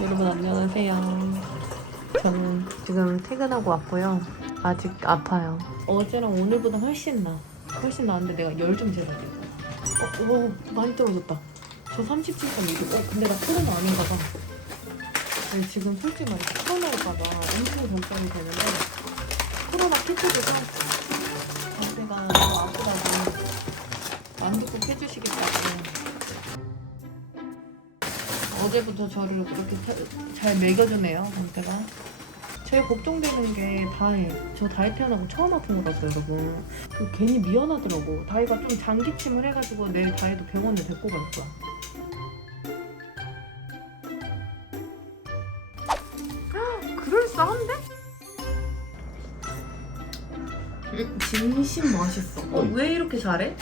여러분 안녕하세요. 저는 지금 퇴근하고 왔고요. 아직 아파요. 어제랑 오늘보다 훨씬 나. 훨씬 나은데 내가 열 좀 재야 돼. 어, 오, 많이 떨어졌다. 저 37.2도. 어, 근데 나 코로나 아닌가 봐. 아니, 지금 솔직히 말해 코로나일까 봐 엄청 걱정이 되는데 코로나 키트도 사왔어. 강태가 너무 아프다고 만두국 해주시겠다고. 어제부터 저를 그렇게 타- 잘 먹여주네요, 강태가. 제일 걱정되는 게 다이. 저 다이 태어나고 처음 아픈 거 같아요, 여러분. 그 괜히 미안하더라고. 다이가 좀 장기침을 해가지고 내일 다이도 병원에 데리고 갈 거야. 헉, 그럴싸한데? 음, 진심 맛있어. 어, 왜 이렇게 잘해?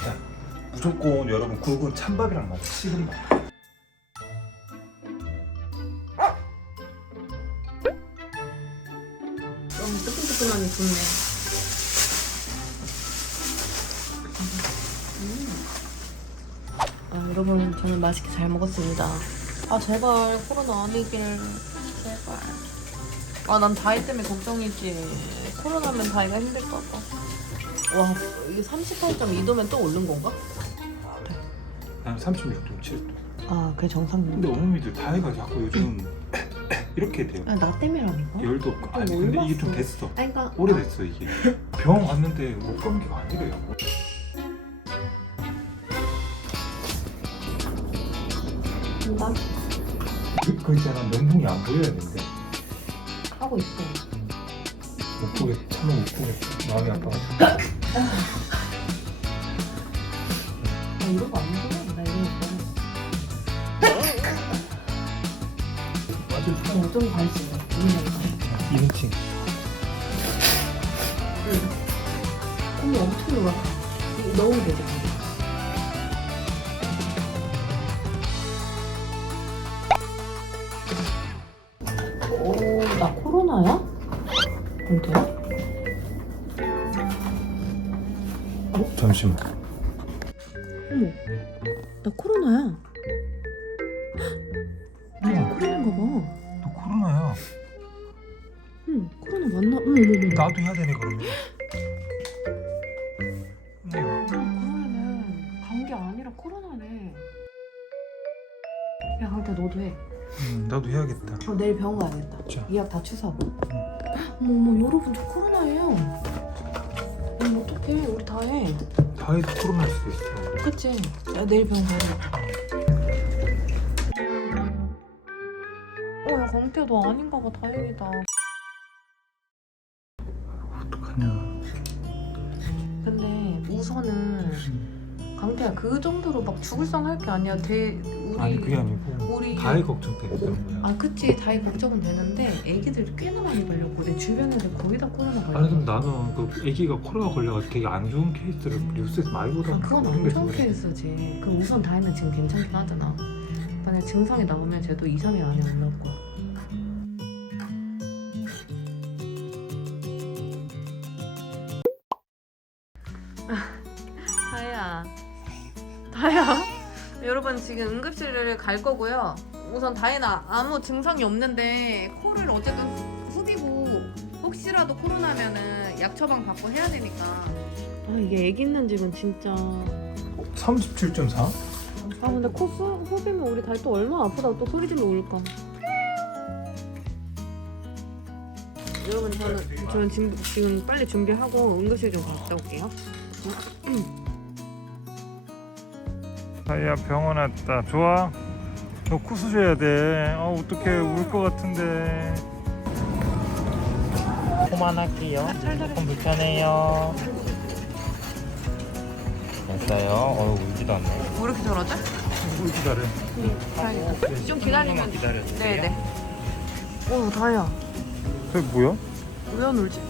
무조건 여러분 국은 찬밥이랑 맞아 식은 밥 좋네. 음. 아, 여러분, 저는 맛있게 잘 먹었습니다. 아, 제발, 코로나 아니길. 제발. 아, 난 다이 때문에 걱정이지. 코로나면 다이가 힘들까 봐. 와, 이게 38.2도면 또 오른 건가? 난 36도 7도 아, 그게 정상인데. 근데 어머니들 다 해가지고 자꾸 요즘 이렇게 돼요. 아, 나 때문이라니까? 열도 없고. 아니 좀 근데 이게 좀 올랐어. 됐어. 아니, 그러니까. 오래됐어 이게. 병원 갔는데 목 감기가 아니래요. 나 그, 그 있잖아. 면봉이 안 보여야 되는데. 하고 있어. 못 보겠 참아 못 보겠어. 마음이 아파가지고. 아, 이러고 안 돼. 나 어, 좀. 이러니까. 2인칭 어머 엄청 되지. 근데. 오, 나 코로나야? 근데? 잠시만 어머, 나 코로나야. 나 코로나인가 봐. 응, 코로나 맞나? 어머, 어머, 어머. 나도 해야 되네 그러면 아, 그러면은 감기 아니라 코로나네. 야, 강태 너도 해. 음, 나도 해야겠다 어, 내일 병원 가야겠다. 자. 예약 다 취소하고. 어머, 어머, 여러분 저 코로나예요. 어머, 어떡해. 우리 다 해. 다해도 코로나일 수도 있어 그치? 야, 내일 병원 가야겠 강태야, 너 아닌가 봐. 다행이다. 어떡하냐 근데 우선은 강태야, 그 정도로 막 죽을 상할 게 아니야. 대, 우리. 아니 그게 아니고 우리. 다해 걱정 때문에 그런 거야 아, 그치. 다이 걱정은 되는데, 애기들 꽤나 많이 걸렸고, 내 주변 애들 거의 다 코로나 걸렸어. 아니 근데 나는 그 아기가 코로나 걸려가지고 되게 안 좋은 케이스를 뉴스에서 많이 아, 보다 그건 엄청 케이스지. 그 우선 다이는 지금 괜찮긴 하잖아. 만약 증상이 나오면 쟤도 2, 3일 안에 안 나올 거야. 여러분 지금 응급실을 갈 거고요. 우선 다혜는 아무 증상이 없는데 코를 어쨌든 후비고 혹시라도 코로나면은 약 처방 받고 해야 되니까. 아 이게 애기 있는 집은 진짜 37.4? 아 근데 코 후, 후비면 우리 달또 얼마나 아프다 또 소리 지르 울까 여러분 저는 저는 지금, 지금 빨리 준비하고 응급실 좀 갔다 올게요 아야 병원 왔다 좋아? 너 쿠스 줘야 돼 어, 어떡해 울 것 같은데 잘했어. 조금 불편해요. 됐어요. 어 울지도 않네. 왜 이렇게 잘하지? 울 기다려 다행이다 좀 기다리면 기다려주세요. 네네 오 다혜야 그게 뭐야? 왜 안 울지?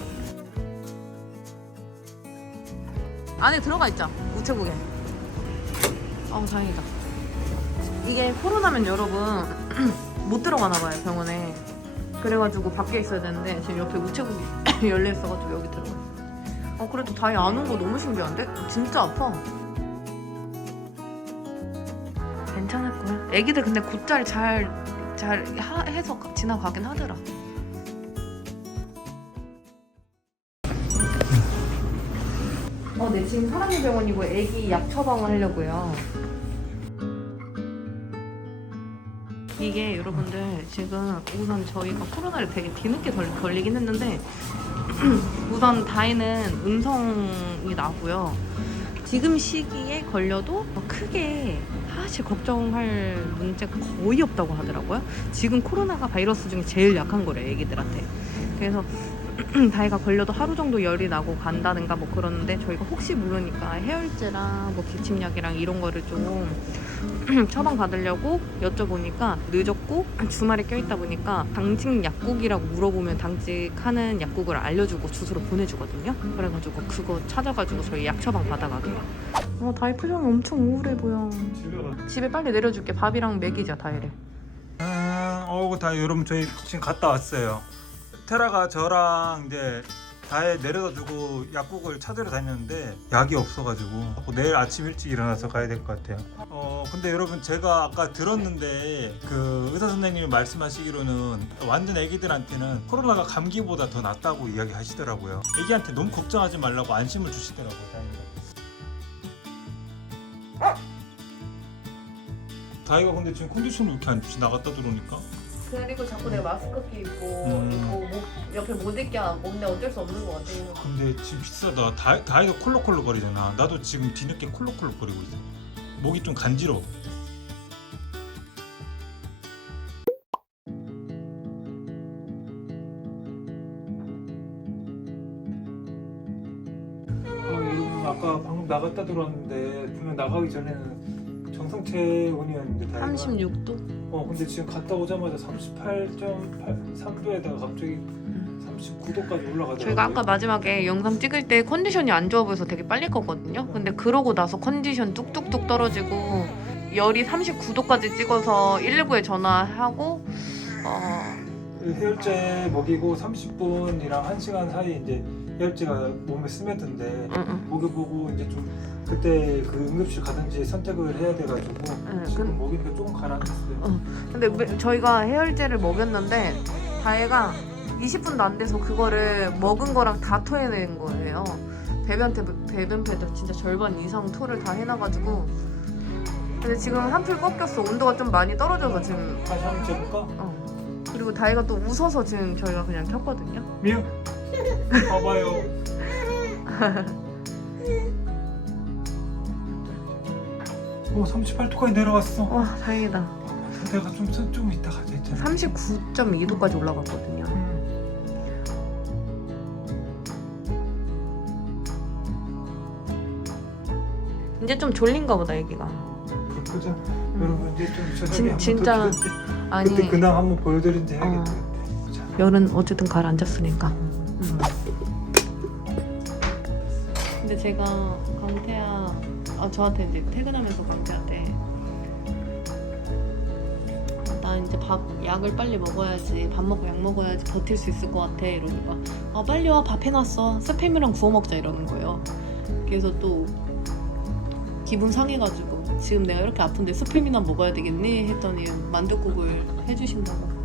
안에 들어가 있자 우체국에 아우 다행이다. 이게 코로나면 여러분 못 들어가나 봐요 병원에. 그래가지고 밖에 있어야 되는데 지금 옆에 우체국이 열려 있어가지고 여기 들어가 있어 어 그래도 다이 안 온 거 너무 신기한데? 진짜 아파. 괜찮을 거야. 애기들 근데 곧잘 잘잘 하- 해서 지나가긴 하더라. 어, 네 지금 사랑의 병원이고 아기 약 처방을 하려고요. 이게 여러분들 지금 우선 저희가 코로나를 되게 뒤늦게 걸, 걸리긴 했는데 우선 다혜는 음성이 나고요. 지금 시기에 걸려도 크게 사실 걱정할 문제가 거의 없다고 하더라고요. 지금 코로나가 바이러스 중에 제일 약한 거래요, 애기들한테. 그래서 다이가 걸려도 하루 정도 열이 나고 간다든가 뭐 그러는데 저희가 혹시 모르니까 해열제랑 뭐 기침약이랑 이런 거를 좀 처방 받으려고 여쭤보니까 늦었고 주말에 껴있다 보니까 당직 약국이라고 물어보면 당직하는 약국을 알려주고 주소로 보내주거든요. 그래가지고 그거 찾아가지고 저희 약 처방 받아가게요. 어 다이 표정이 엄청 우울해 보여. 집에 빨리 내려줄게. 밥이랑 먹이자 다이를. 음, 어우 다 여러분 저희 지금 갔다 왔어요. 테라가 저랑 이제 다에 내려다 주고 약국을 찾으러 다녔는데 약이 없어가지고 내일 아침 일찍 일어나서 가야 될 것 같아요. 어 근데 여러분 제가 아까 들었는데 그 의사 선생님이 말씀하시기로는 완전 애기들한테는 코로나가 감기보다 더 낫다고 이야기하시더라고요. 애기한테 너무 걱정하지 말라고 안심을 주시더라고요. 다이가 근데 지금 컨디션이 왜 이렇게 안 좋지 나갔다 들어오니까? 그리고 자꾸 내가 마스크 끼고 음. 이거 목 옆에 못 입게 하고 근데 어쩔 수 없는 것 같아요. 근데 지금 비싸다. 다, 다이가 콜록콜록 거리잖아. 나도 지금 뒤늦게 콜록콜록 거리고 있어. 목이 좀 간지러워. 어, 여러분 아까 방금 나갔다 들어왔는데 분명 나가기 전에는 정상체 온이었는데 다이가 36도? 어 근데 지금 갔다 오자마자 38.3도에다가 갑자기 39도까지 올라가더라고요. 저희가 아까 마지막에 영상 찍을 때 컨디션이 안 좋아 보여서 되게 빨리 껐거든요. 근데 그러고 나서 컨디션 뚝뚝뚝 떨어지고 열이 39도까지 찍어서 119에 전화하고 어, 그 해열제 먹이고 30분이랑 1시간 사이 이제 해열제가 몸에 스며든데 응, 응. 먹여보고 이제 좀 그때 그 응급실 가든지 선택을 해야 돼가지고 응, 지금 근- 먹이니까 조금 가라앉았어요. 어. 근데 왜- 저희가 해열제를 먹였는데 다혜가 20분도 안 돼서 그거를 먹은 거랑 다 토해낸 거예요. 배변 태 배변 패드 진짜 절반 이상 토를 다 해놔가지고 근데 지금 한풀 꺾였어. 온도가 좀 많이 떨어져서 지금 다시 한번 재볼까? 어. 그리고 다혜가 또 웃어서 지금 저희가 그냥 켰거든요. 미우 봐봐요. 오 38도까지 내려갔어. 와 다행이다. 내가 좀, 좀 이따 가자 했잖아. 39.2도까지 올라갔거든요. 음. 이제 좀 졸린가 보다 애기가. 그죠? 여러분 이제 좀 저녁에 진- 한번 진짜 아니 그때 근황 한번 보여드린지 어. 해야겠다. 자. 열은 어쨌든 가라앉았으니까. 음. 근데 제가 강태야 아 저한테 이제 퇴근하면서 강태한테 나 이제 밥 약을 빨리 먹어야지 밥 먹고 약 먹어야지 버틸 수 있을 것 같아 이러니까 아 빨리 와 밥 해놨어 스팸이랑 구워 먹자 이러는 거예요. 그래서 또 기분 상해가지고 지금 내가 이렇게 아픈데 스팸이나 먹어야 되겠니 했더니 만둣국을 해주신다고